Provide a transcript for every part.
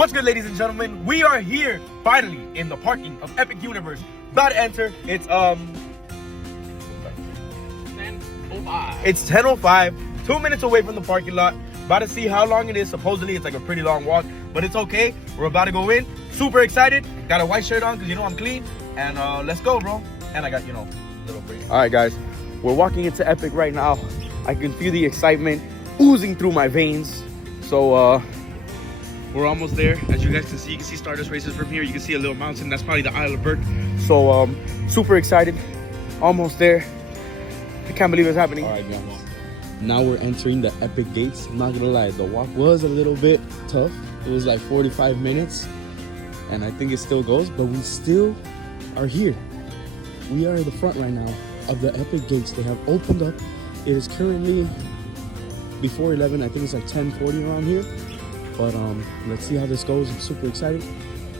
What's good, ladies and gentlemen? We are here finally in the parking of Epic Universe. About to enter. It's 10:05. 2 minutes away from the parking lot. About to see how long it is. Supposedly it's like a pretty long walk, but it's okay. We're about to go in. Super excited. Got a white shirt on because you know I'm clean. And let's go, bro. And I got, a little break. All right, guys. We're walking into Epic right now. I can feel the excitement oozing through my veins. So we're almost there. As you guys can see, Stardust Racers from here. You can see a little mountain. That's probably the Isle of Berk. So super excited. Almost there. I can't believe it's happening. All right, guys. Now we're entering the Epic gates. I'm not gonna lie, the walk was a little bit tough. It was like 45 minutes, and I think it still goes, but we still are here. We are at the front right now of the Epic gates. They have opened up. It is currently before 11. I think it's like 10:40 around here. But let's see how this goes. I'm super excited. You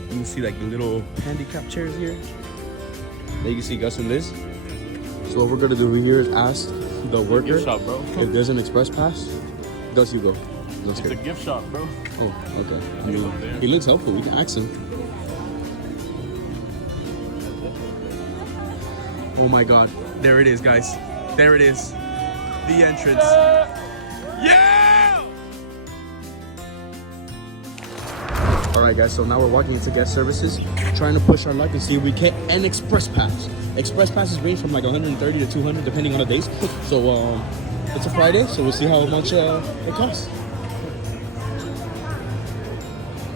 can see like the little handicap chairs here. There you can see Gus and Liz. So what we're gonna do here is ask the worker shop, bro. if there's an express pass. Gus, you go. It's a gift shop, bro. Oh, okay. He looks helpful. We can ask him. Oh my God. There it is, guys. There it is. The entrance. Yeah! All right, guys. So now we're walking into guest services, trying to push our luck and see if we get an express pass. Express passes range from like 130 to 200 depending on the days. So it's a Friday, so we'll see how much it costs.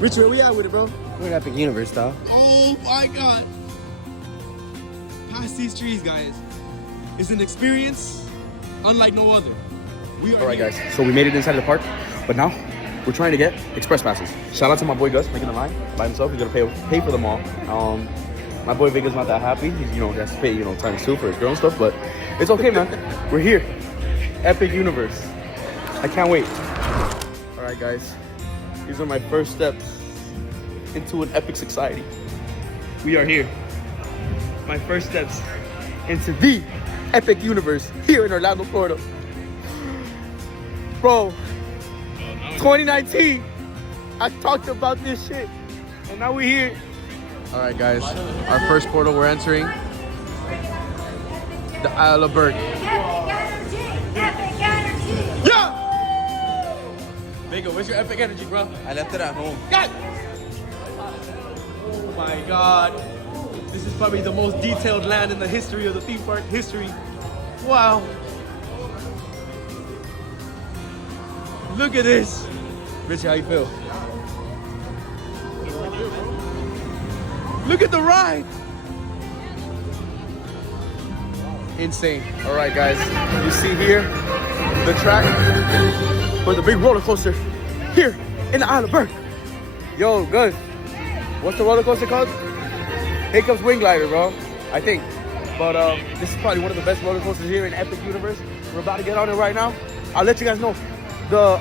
Rich, where we at with it, bro? We're at Epic Universe, dog. Oh my God! Past these trees, guys. It's an experience unlike no other. We are all right, guys. So we made it inside the park, but now we're trying to get express passes. Shout out to my boy Gus making the line by himself. He's gonna pay for them all. My boy Vega's not that happy. He has to pay times 2 for his girl and stuff, but it's okay, man. We're here, Epic Universe. I can't wait. All right, guys. These are my first steps into an epic society. We are here. My first steps into the Epic Universe here in Orlando, Florida. Bro, 2019, I talked about this shit, and now we're here. All right, guys, our first portal we're entering, the Isle of Berk. Yeah! Vega, where's your epic energy, bro? I left it at home. God! Oh my God. This is probably the most detailed land in the history of the theme park history. Wow. Look at this. Richie, how you feel? Look at the ride. Insane. All right, guys. You see here the track for the big roller coaster here in the Isle of Berk. Yo, good. What's the roller coaster called? Hiccups Wing Glider, bro. I think. But this is probably one of the best roller coasters here in Epic Universe. We're about to get on it right now. I'll let you guys know the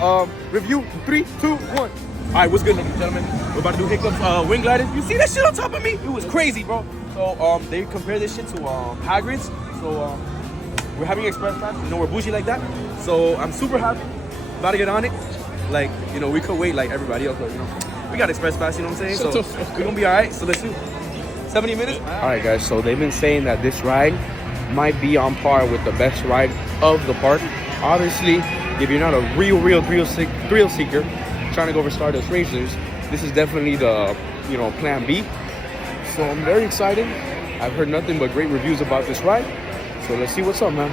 review. 3, 2, 1. All right, what's good, ladies and gentlemen? We're about to do Hiccups Wing Gliding. You see that shit on top of me? It was crazy, bro. So they compare this shit to Hagrid's. So we're having express pass. We're bougie like that. So I'm super happy. About to get on it. Like, we could wait like everybody else, but we got express pass, you know what I'm saying? So we're gonna be all right. So let's do 70 minutes. All right, guys. So they've been saying that this ride might be on par with the best ride of the park. Obviously, if you're not a real thrill seeker trying to go for Stardust Racers, this is definitely the plan B. So I'm very excited. I've heard nothing but great reviews about this ride. So let's see what's up, man.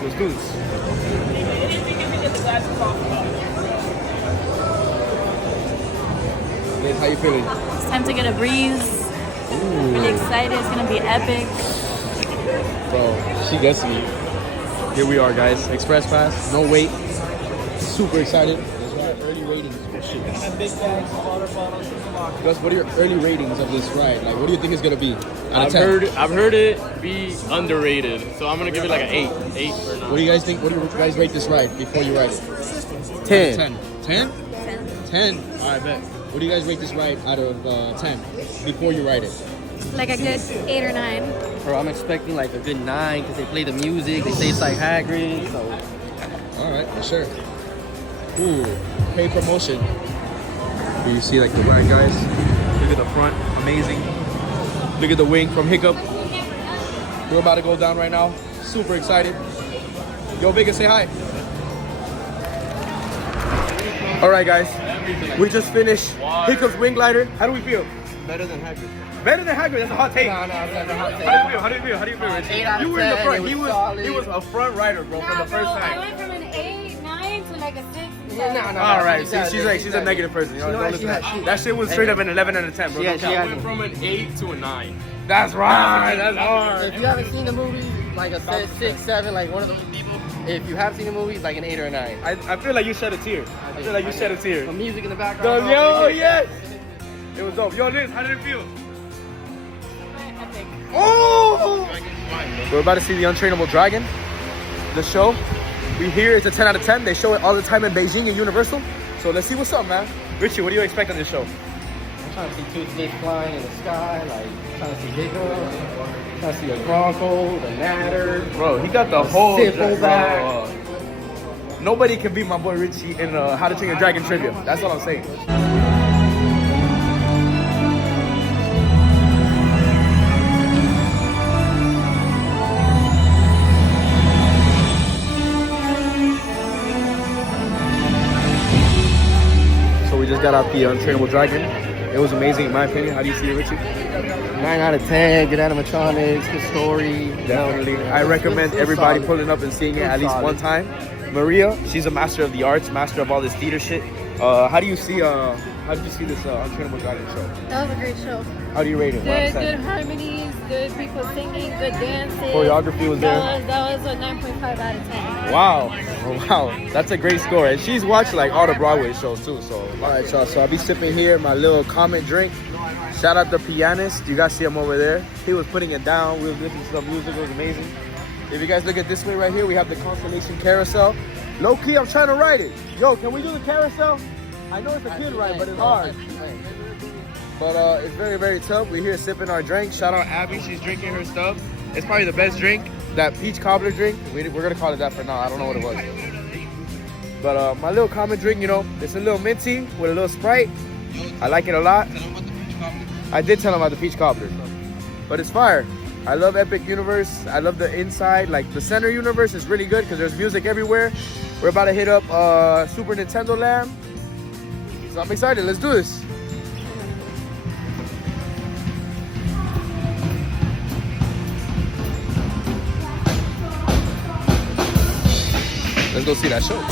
Let's do this. Liz, how you feeling? It's time to get a breeze. Ooh. Really excited. It's gonna be epic. Bro, she gets me. Here we are, guys. Express pass, no wait. Super excited. Early ratings. Gus, what are your early ratings of this ride? Like, what do you think it's gonna be? I've heard it be underrated, so I'm gonna give it like an 8 or 9. What do you guys think? What do you guys rate this ride before you ride it? 10. 10? 10. All right, bet. What do you guys rate this ride out of 10 before you ride it? Like a good 8 or 9. Bro, I'm expecting like a good 9 because they play the music. They say it's like Hagrid. So All right, for sure. Ooh, paid promotion. Here you see like the white guys. Look at the front, amazing. Look at the wing from Hiccup. We're about to go down right now. Super excited. Yo, Vega, say hi. All right, guys. We just finished Hiccup's wing glider. How do we feel? Better than Hagrid. Better than Hagrid. That's a hot take. No, that's a hot take. How do you feel? How do you feel? How do you feel, Rich? 8 out of You were in the 10, front. it He was was solid. a front rider, bro, for the first I time. went from an 8, 9 to like a 6. All right, she's a negative person. You know, don't listen to that. That shit was straight up an 11 out of 10, bro. Yeah, Don't she count. had Went from an 8 to a 9. That's right. That's hard. If you haven't seen the movie, like a 6, 7, like one of those people. If you have seen the movie, it's like an 8 or a 9. I feel like you shed a tear. I feel like you shed a tear. Some music in the background. Yo, yes. It was dope. Yo, Liz, how did it feel? Epic. Oh! We're about to see the Untrainable Dragon, the show. We hear it's a 10 out of 10. They show it all the time in Beijing and Universal. So let's see what's up, man. Richie, what do you expect on this show? I'm trying to see Toothless flying in the sky, like trying to see Hiccup, trying to see a Bronco, the Natter. Bro, he got the whole Siffleback. Nobody can beat my boy Richie in How to Train Your Dragon trivia. That's what I'm saying. So we just got out the Untrainable Dragon. It was amazing in my opinion. How do you see it, Richie? 9 out of 10, good animatronics, good story. Definitely. I recommend everybody pulling up and seeing it at least one time. Maria, she's a master of the arts, master of all this theater shit. How did you see this Untrainable Dragon show? That was a great show. How do you rate it? Good harmonies, good people singing, good dancing. Choreography was there. That was a 9.5 out of 10. Wow. Oh, wow. That's a great score. And she's watched like all the Broadway shows too. So all right, y'all. So I'll be sipping here my little Comet drink. Shout out the pianist. You guys see him over there. He was putting it down. We were listening to some music. It was amazing. If you guys look at this way right here, we have the Constellation Carousel. Low key, I'm trying to ride it. Yo, can we do the carousel? I know it's a kid ride, but it's hard. But it's very, very tough. We're here sipping our drink. Shout out Abby. She's drinking her stuff. It's probably the best drink. That peach cobbler drink. We're going to call it that for now. I don't know what it was. But my little Comet drink, you know, it's a little minty with a little Sprite. I like it a lot. I did tell him about the peach cobbler. But it's fire. I love Epic Universe. I love the inside. Like the center universe is really good because there's music everywhere. We're about to hit up Super Nintendo Land. So I'm excited. Let's do this. Let's go see that show.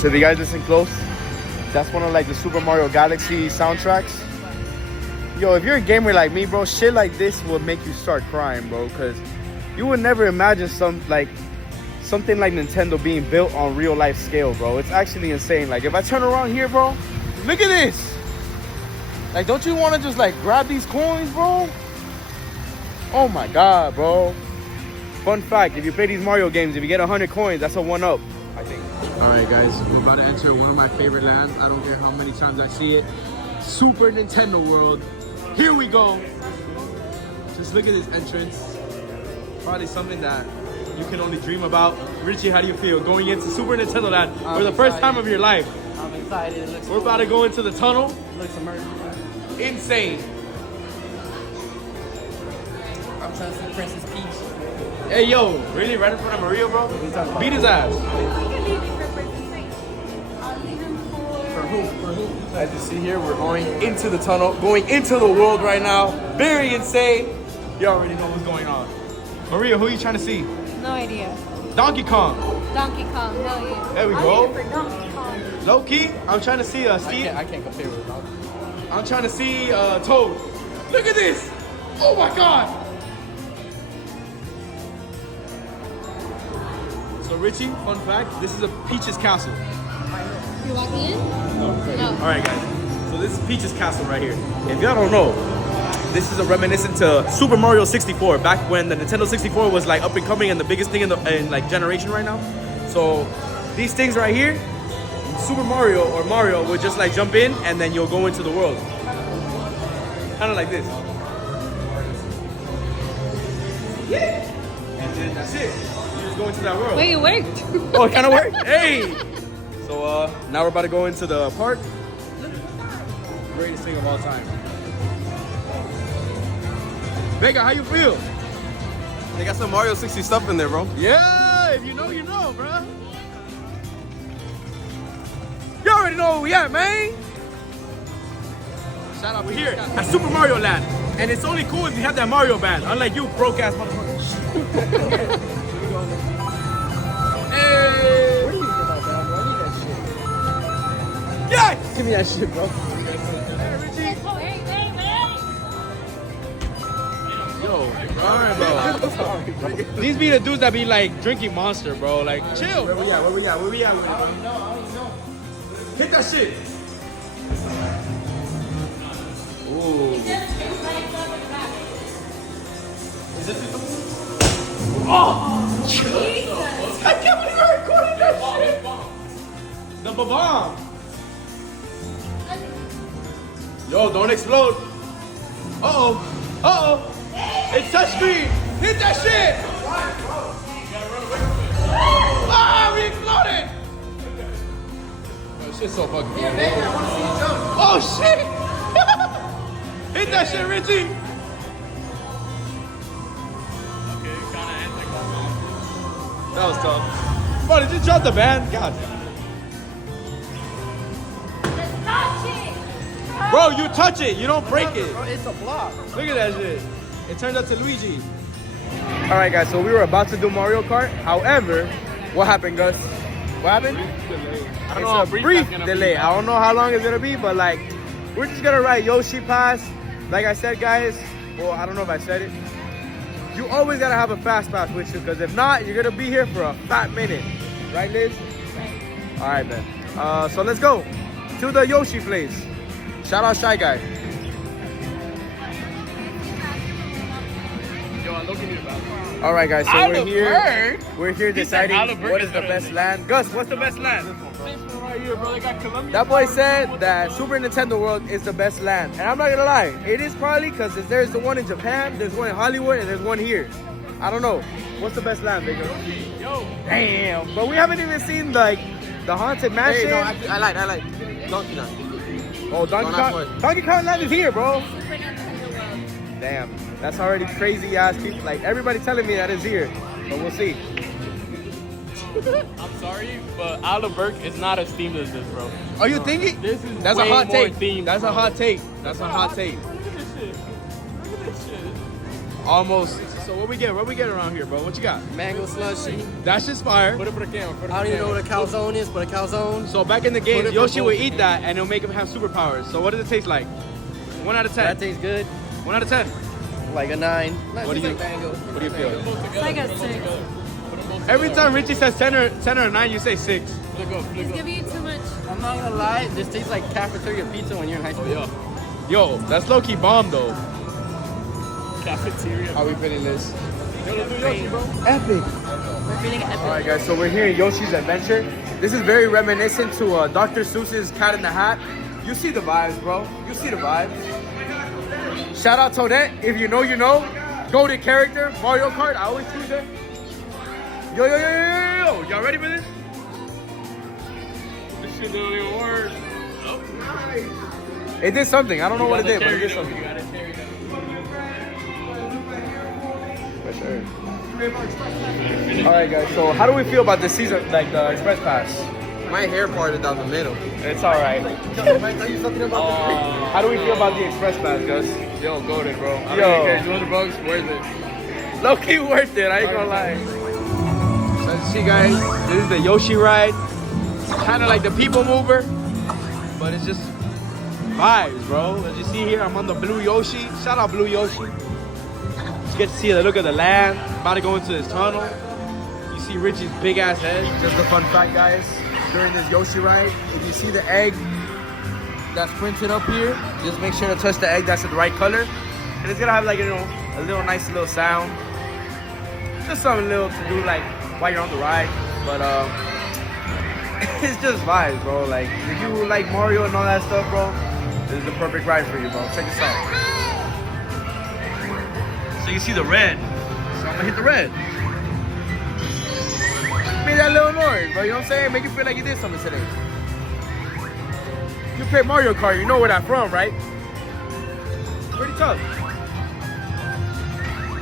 So if you guys listen close, that's one of like the Super Mario Galaxy soundtracks. Yo, if you're a gamer like me, bro, shit like this will make you start crying, bro, because you would never imagine something like Nintendo being built on real life scale, bro. It's actually insane. Like if I turn around here, bro, look at this. Like, don't you want to just like grab these coins, bro? Oh my god, bro. Fun fact, if you play these Mario games, if you get 100 coins, that's a 1-up, I think. Alright guys, I'm about to enter one of my favorite lands. I don't care how many times I see it. Super Nintendo World. Here we go. Just look at this entrance. Probably something that you can only dream about. Richie, how do you feel going into Super Nintendo Land for the first time of your life? I'm excited. We're about to go into the tunnel. Looks immersive. Insane. I'm trying to see Princess Peach. Hey yo, really right in front of Mario, bro? Beat his ass. For who? As you see here, we're going into the tunnel, going into the world right now. Very insane. You already know what's going on. Maria, who are you trying to see? No idea. Donkey Kong. Donkey Kong, hell yeah. There we I'm go. here for Donkey Kong. Low key, I'm trying to see Steve. I can't compare with Donkey. I'm trying to see Toad. Look at this. Oh my God. So Richie, fun fact, this is a Peach's castle. You walking in? No. All right, guys. So this is Peach's castle right here. If y'all don't know, this is a reminiscent to Super Mario 64, back when the Nintendo 64 was like up and coming and the biggest thing in like generation right now. So these things right here, Super Mario or Mario would just like jump in and then you'll go into the world. Kind of like this. And then that's it. You just go into that world. Wait, it worked. Oh, it kind of worked? Hey! So now we're about to go into the park. Greatest thing of all time. Vega, how you feel? They got some Mario 60 stuff in there, bro. Yeah, if you know, you know, bro. You already know where we at, man. Shout out, we're here at Super Mario Land. And it's only cool if you have that Mario band, unlike you broke ass motherfuckers. Hey! Where do you get that down, bro? I need that shit. Yes! Give me that shit, bro. Yo, alright, bro. These be the dudes that be like drinking Monster, bro. Like, chill. Where we at? Where we at? Where we at? Hit that shit. Ooh. Is it? Oh! I can't believe I recorded that shit. The bomb. Yo, don't explode. Uh-oh. Uh-oh. It's touchscreen. Hit that shit. Ah, we exploded. Oh, shit's so fucking good. Oh, shit. Hit that shit, Richie. That was tough. Bro, did you drop the band? God. Bro, you touch it. You don't break it. Bro, it's a block. Look at that shit. It turned out to Luigi. All right, guys. So we were about to do Mario Kart. However, what happened, Gus? What happened? I don't It's know how a brief brief that's gonna be. delay. I don't know how long it's gonna be, but like, we're just gonna ride Yoshi Pass. Like I said, guys. Well, I don't know if I said it. You always gotta have a fast pass with you, because if not, you're gonna be here for a fat minute. Right, Liz? All right, man. So let's go to the Yoshi place. Shout out Shy Guy. Yo, I'm looking at that. All right, guys. So we're here. Albuquerque? We're here deciding Albuquerque what is the is best land. Gus, what's the best land? This one right here, bro. They got Colombia. That boy said that Super Nintendo World is the best land. And I'm not gonna lie, it is probably, because there's the one in Japan, there's one in Hollywood, and there's one here. I don't know. What's the best land, Victor? Yo. Damn. But we haven't even seen like the Haunted Mansion. Hey, no, I like Donkey Kong. Oh, Donkey No, not Kong. one. Donkey Kong Land is here, bro. Super Nintendo World. Damn. That's already crazy ass people. Like everybody telling me that is here. But we'll see. I'm sorry, but Albuquerque is not as themed as this, bro. Are you thinking? This is That's a way hot more take. themed, That's a bro. hot take. That's a hot take. Look at this shit. Look at this shit. Almost. So what we get? What we get around here, bro? What you got? Mango slushy. That's just fire. Put it for the camera. Put it I for don't the even know camera. what a calzone is, but a calzone. So back in the Put game, it for Yoshi would both. eat that and it'll make him have superpowers. So what does it taste like? 1 out of 10. That tastes good. 1 out of 10. Like a 9. What do you- What do you feel? It's like a 6. Every time Richie says 10 or 9, you say 6. Flick up, flick He's up. giving you too much. I'm not gonna lie, this tastes like cafeteria pizza when you're in high school. Yeah. Yo, that's low-key bomb though. Cafeteria. How we feeling this? Yo, let's do Yoshi, bro. Epic. We're feeling epic. Alright guys, so we're here in Yoshi's Adventure. This is very reminiscent to Dr. Seuss's Cat in the Hat. You see the vibes, bro. You see the vibes. Shout out Toadette. If you know, you know. Goated character, Mario Kart. I always choose it. Yo, yo, yo, yo, yo, yo. Y'all ready for this? This shit don't even work. It did something. I don't know what it did, but it did something. You gotta carry that. For sure. Alright guys, so how do we feel about this season, like the Express Pass? My hair parted down the middle. It's alright. How do we feel about the Express Pass, Gus? Yo, go there, bro. I Yo. mean, $200 worth it. Low key worth it, I ain't gonna lie. see, guys, this is the Yoshi ride. Kind of like the People Mover, but it's just vibes, bro. As you see here, I'm on the Blue Yoshi. Shout out Blue Yoshi. You get to see the look of the land. About to go into this tunnel. You see Richie's big ass head. Just a fun fact, guys. During this Yoshi ride, if you see the egg that's printed up here, just make sure to touch the egg that's the right color. And it's gonna have like, you know, a little nice little sound. Just something little to do like while you're on the ride. But it's just vibes, bro. Like, if you like Mario and all that stuff, bro, this is the perfect ride for you, bro. Check this out. So you see the red. So I'm gonna hit the red. Make that little noise, bro. You know what I'm saying? Make you feel like you did something today. You play Mario Kart, you know where that's from, right? Pretty tough.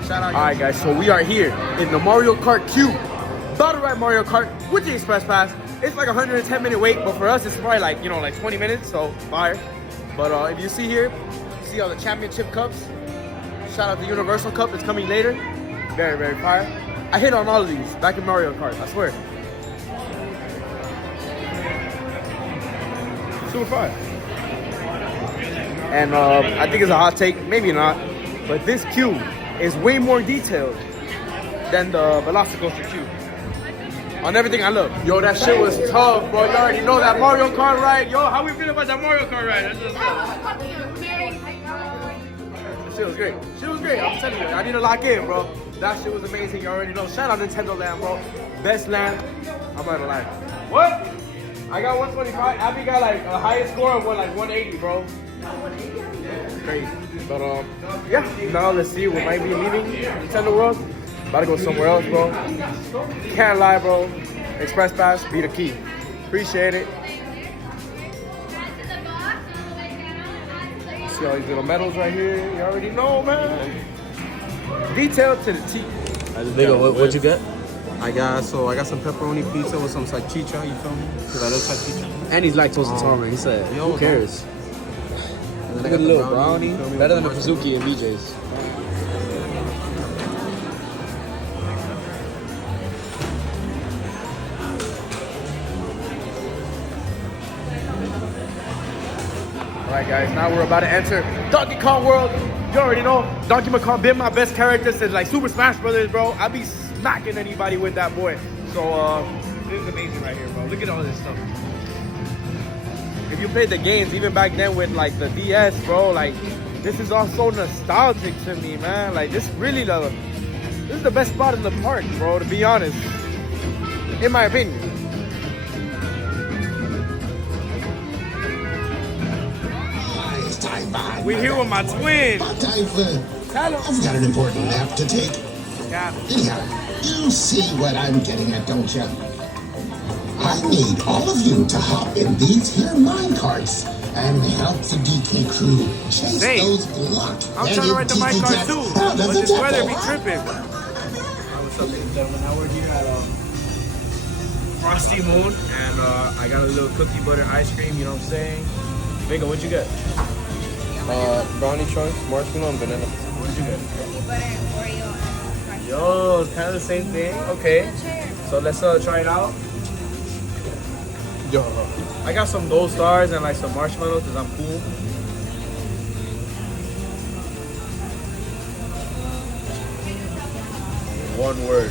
Shout out. Alright, guys, so we are here in the Mario Kart Cube. About to ride Mario Kart with the Express Pass. It's like a 110-minute wait, but for us, it's probably like, you know, like 20 minutes, so fire. But if you see here, you see all the championship cups. Shout out the Universal Cup, it's coming later. Very, very fire. I hit on all of these back in Mario Kart, I swear. Super fire. And I think it's a hot take, maybe not, but this cube is way more detailed than the Velocicoaster cube. On everything I love. Yo, that shit was tough, bro. You already know that Mario Kart ride. Yo, how we feel about that Mario Kart ride? That shit was great. Shit was great. I'm telling you, I need to lock in, bro. That shit was amazing. You already know. Shout out Nintendo Land, bro. Best land. I'm not gonna lie. What? I got 125. Abby got like a highest score of like 180, bro. Yeah, crazy. But yeah. Now let's see. We might be leaving Nintendo World. About to go somewhere else, bro. Can't lie, bro. Express Pass, be the key. Appreciate it. See all these little medals right here. You already know, man. Detailed to the T. What'd you get? I got some pepperoni pizza with some salchicha, you feel me? Because I love salchicha. And he's lactose intolerant. He said, Yo, who cares? And then Look at the little brownie. Better than the Suzuki and BJ's. Alright guys, now we're about to enter Donkey Kong World. You already know, Donkey Kong been my best character since like Super Smash Brothers, bro. I be smacking anybody with that boy. So this is amazing right here, bro. Look at all this stuff. If you played the games, even back then with like the DS, bro, like this is all so nostalgic to me, man. Like this is the best spot in the park, bro, to be honest. In my opinion. We're here with my twin. I've got an important nap to take. Anyhow, you see what I'm getting at, don't you? I need all of you to hop in these here mine carts and help the DK crew chase those I'm trying to ride the mine cart too, but this weather be tripping. What's up, ladies and gentlemen? Now we're here at Frosty Moon, and I got a little cookie butter ice cream. You know what I'm saying? Vega, what'd you get? Brownie chunks, marshmallow, and banana. What did you get? Cookie butter and Oreo and crushed. Yo, it's kind of the same thing. Okay, so let's try it out. Yo, I got some gold stars and like some marshmallows because I'm cool. One word.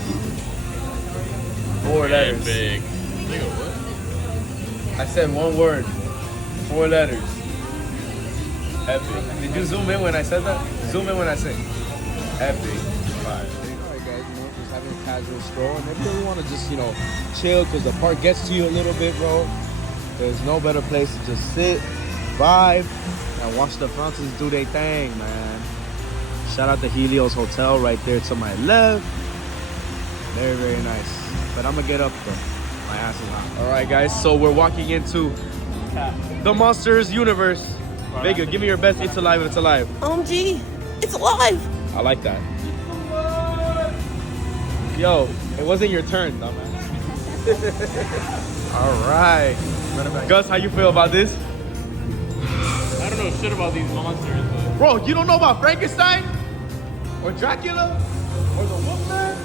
4 letters. Big. Nigga, what? I said one word. 4 letters. Epic. Did you zoom in when I said that? Zoom in when I say epic. Alright guys, just having a casual stroll, and if you really want to just, chill because the park gets to you a little bit, bro, there's no better place to just sit, vibe, and watch the fountains do their thing, man. Shout out to Helios Hotel right there to my left. Very, very nice. But I'm gonna get up though. My ass is hot. Alright guys, so we're walking into the Monsters universe. Vega, give me your best It's Alive, It's Alive. OMG, it's alive. I like that. Yo, it wasn't your turn, dumbass. All right. Gus, how you feel about this? I don't know shit about these monsters, but Bro, you don't know about Frankenstein? Or Dracula? Or the Wolfman?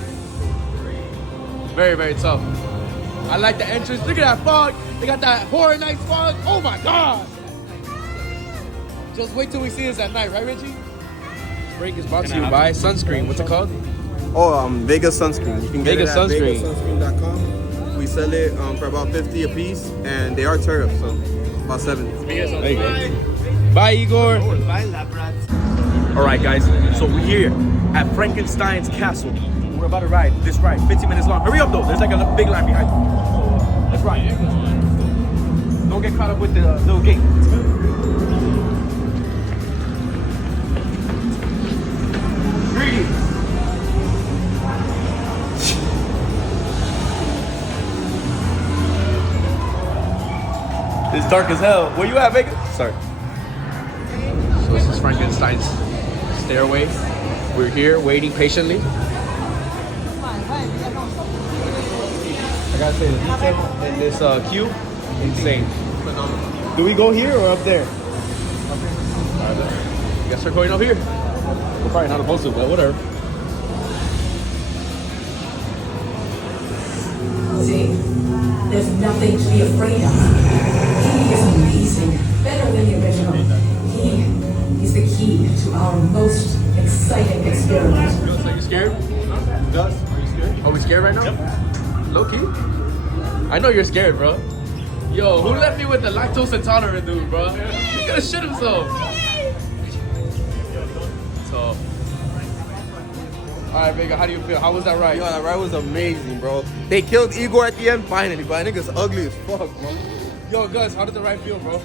Very, very tough. I like the entrance. Look at that fog. They got that Horror Nights fog. Oh my God. Just wait till we see this at night, right, Richie? This break is brought to you by sunscreen. What's it called? Oh, Vegas sunscreen. You can get Vegas it at sunscreen. VegasSunscreen.com. We sell it for about 50 a piece, and they are tariffs, so about 70. There you go. Bye, Igor. All right, guys. So we're here at Frankenstein's Castle. We're about to ride this ride, 15 minutes long. Hurry up, though. There's like a big line behind you. Let's ride. Don't get caught up with the little gate. Greetings. It's dark as hell. Where you at, Vegas? Sorry. So this is Frankenstein's stairway. We're here waiting patiently. I gotta say, the detail in this queue, insane. Do we go here or up there? Guess we're going up here. We're probably not supposed to, but whatever. See, there's nothing to be afraid of. He is amazing, better than the original. He is the key to our most exciting experiment. Are you scared? Gus, are you scared? Are we scared right now? Yep. Low key? I know you're scared, bro. Yo, who left me with the lactose intolerant dude, bro? He's gonna shit himself. So, alright, Vega, how do you feel? How was that ride? Yo, that ride was amazing, bro. They killed Igor at the end finally, but that nigga's ugly as fuck, bro. Yo, Gus, how did the ride feel, bro?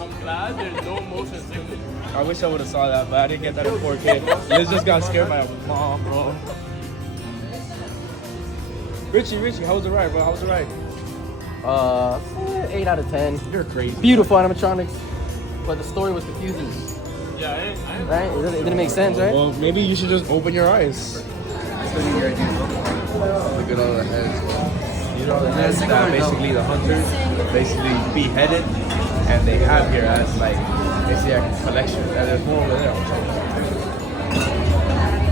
I'm glad there's no motion sickness. I wish I would have saw that, but I didn't get that in 4K. Liz just got scared by a mom, bro. Richie, how was the ride, bro? How was the ride? 8 out of 10. You're crazy. Beautiful animatronics, but the story was confusing. Yeah, Right? It didn't make sense, right? Well, maybe you should just open your eyes. Look at all the heads. You know, the heads that basically the hunters basically beheaded, and they have here as like basically a collection. And there's more over there.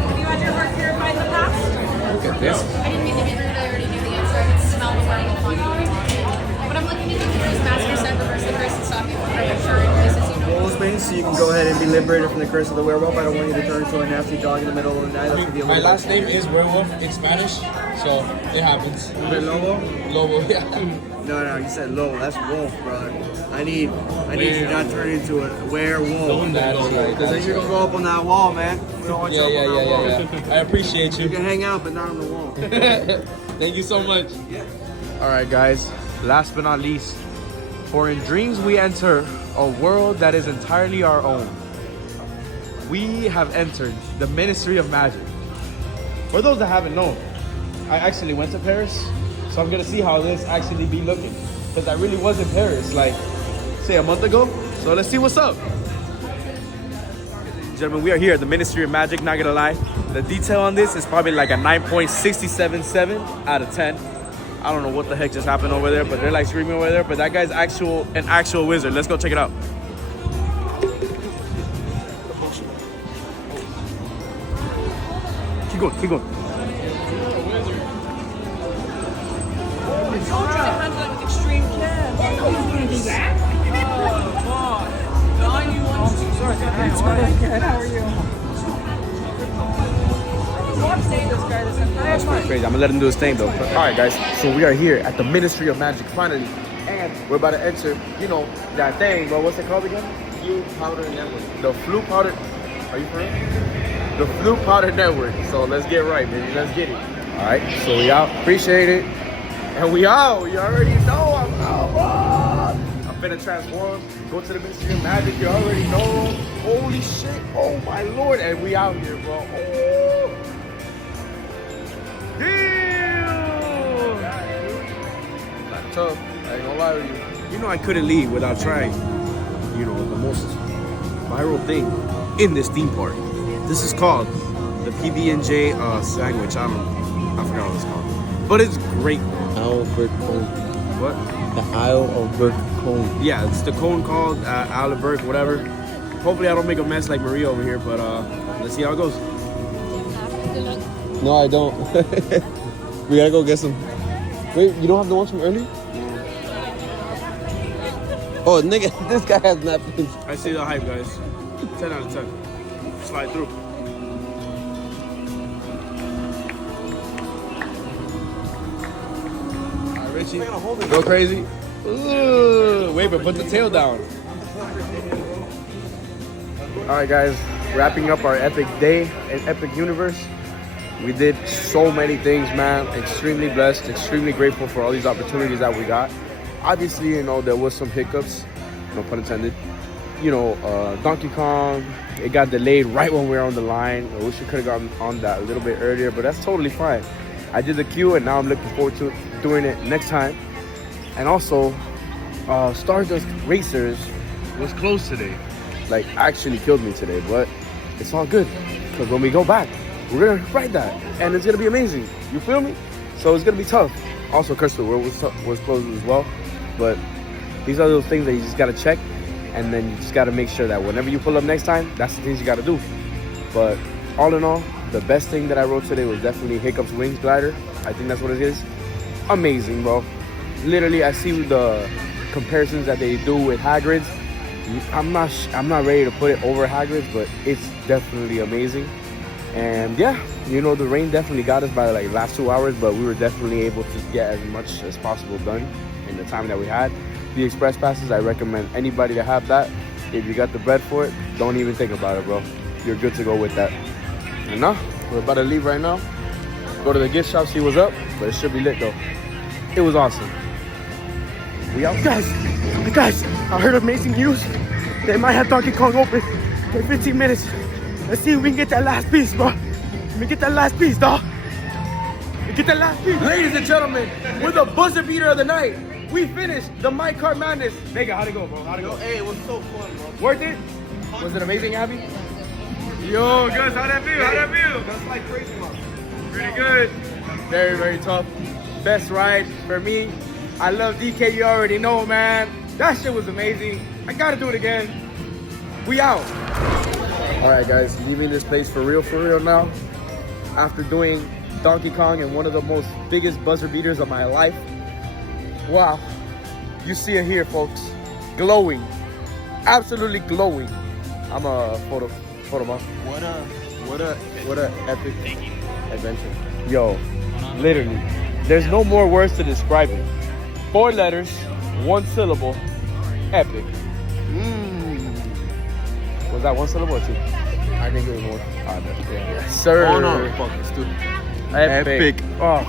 Have you had your heart purified in the past? Look at this. I didn't mean to be rude. I already knew the answer. I could smell the burning upon you. What I'm looking to do here is master set reverse the curse and stop you from recurring places you know. Spain, so you can go ahead and be liberated from the curse of the werewolf. I don't want you to turn into a nasty dog in the middle of the night. That's gonna be a My little last name is Werewolf in Spanish, so it happens. Lobo? Lobo, yeah. No, you said Lobo. That's wolf, brother. I need you to not turn into a werewolf. Because then you're gonna go up on that wall, man. We don't want you up on that wall. I appreciate You you. can hang out, but not on the wall. Thank you so much. All right, guys. Last but not least, for in dreams we enter a world that is entirely our own. We have entered the Ministry of Magic. For those that haven't known, I actually went to Paris, so I'm gonna see how this actually be looking. Because I really was in Paris, like, say a month ago. So let's see what's up. Gentlemen, we are here at the Ministry of Magic, not gonna lie. The detail on this is probably like a 9.677 out of 10. I don't know what the heck just happened over there, but they're like screaming over there. But that guy's an actual wizard. Let's go check it out. Keep going, keep going. That's pretty crazy. I'm gonna let him do his thing though. All right, guys. So we are here at the Ministry of Magic finally, and we're about to enter. You know that thing, bro. What's it called again? Flue Powder Network. The Flue Powder. Are you for real? The Flue Powder Network. So let's get right, baby. Let's get it. All right. So we out. Appreciate it. And we out. You already know I'm out. I'm finna transform. Go to the Ministry of Magic. You already know. Holy shit. Oh my lord. And we out here, bro. Oh. Damn! Not tough. I ain't gonna lie to you. You know I couldn't leave without trying, you know, the most viral thing in this theme park. This is called the PB&J sandwich. I forgot what it's called. But it's great. Albert Cone. What? The Isle of Burke Cone. Yeah, it's the cone called Albert, whatever. Hopefully I don't make a mess like Maria over here, but let's see how it goes. No, I don't. We gotta go get some. Wait, you don't have the ones from early? Oh, nigga, this guy has napkins. I see the hype, guys. 10 out of 10. Slide through. Alright, Richie, go crazy. Ooh, wait, but put the tail down. Alright, guys, wrapping up our epic day in Epic Universe. We did so many things, man. Extremely blessed, extremely grateful for all these opportunities that we got. Obviously, you know, there was some hiccups, no pun intended. You know, Donkey Kong, it got delayed right when we were on the line. I wish we could have gotten on that a little bit earlier, but that's totally fine. I did the queue, and now I'm looking forward to doing it next time. And also, Stardust Racers was closed today. Like, actually killed me today, but it's all good. Because when we go back, we're gonna ride that, and it's gonna be amazing. You feel me? So it's gonna be tough. Also, Crystal World was closed as well. But these are those things that you just gotta check, and then you just gotta make sure that whenever you pull up next time, that's the things you gotta do. But all in all, the best thing that I rode today was definitely Hiccup's Wings Glider. I think that's what it is. Amazing, bro. Literally, I see the comparisons that they do with Hagrid's. I'm not ready to put it over Hagrid's, but it's definitely amazing. And yeah, you know, the rain definitely got us by like last 2 hours, but we were definitely able to get as much as possible done in the time that we had. The express passes, I recommend anybody to have that. If you got the bread for it, don't even think about it, bro. You're good to go with that. And now, we're about to leave right now. Go to the gift shop, see what's up, but it should be lit though. It was awesome. We out. Guys, I heard amazing news. They might have Donkey Kong open in 15 minutes. Let's see if we can get that last piece, bro. Let me get that last piece, dog. Get that last piece. Ladies and gentlemen, we're the buzzer beater of the night. We finished the My Car Madness. Vega, how'd it go, bro? How'd it go? Hey, it was so fun, bro. Worth it? Was it amazing, Abby? Yo, guys, how'd that feel? How'd that feel? That's like crazy, man. Pretty good. Very, very tough. Best ride for me. I love DK, you already know, man. That shit was amazing. I gotta do it again. We out. All right, guys, leaving this place for real now. After doing Donkey Kong and one of the most biggest buzzer beaters of my life. Wow. You see it here, folks. Glowing. Absolutely glowing. I'm a photo mom. What a epic adventure. Yo, literally, there's no more words to describe it. 4 letters, 1 syllable, epic. Was that 1 syllable or 2? I think it was 1. Yes, sir. Oh no, fucking stupid. Epic. Oh.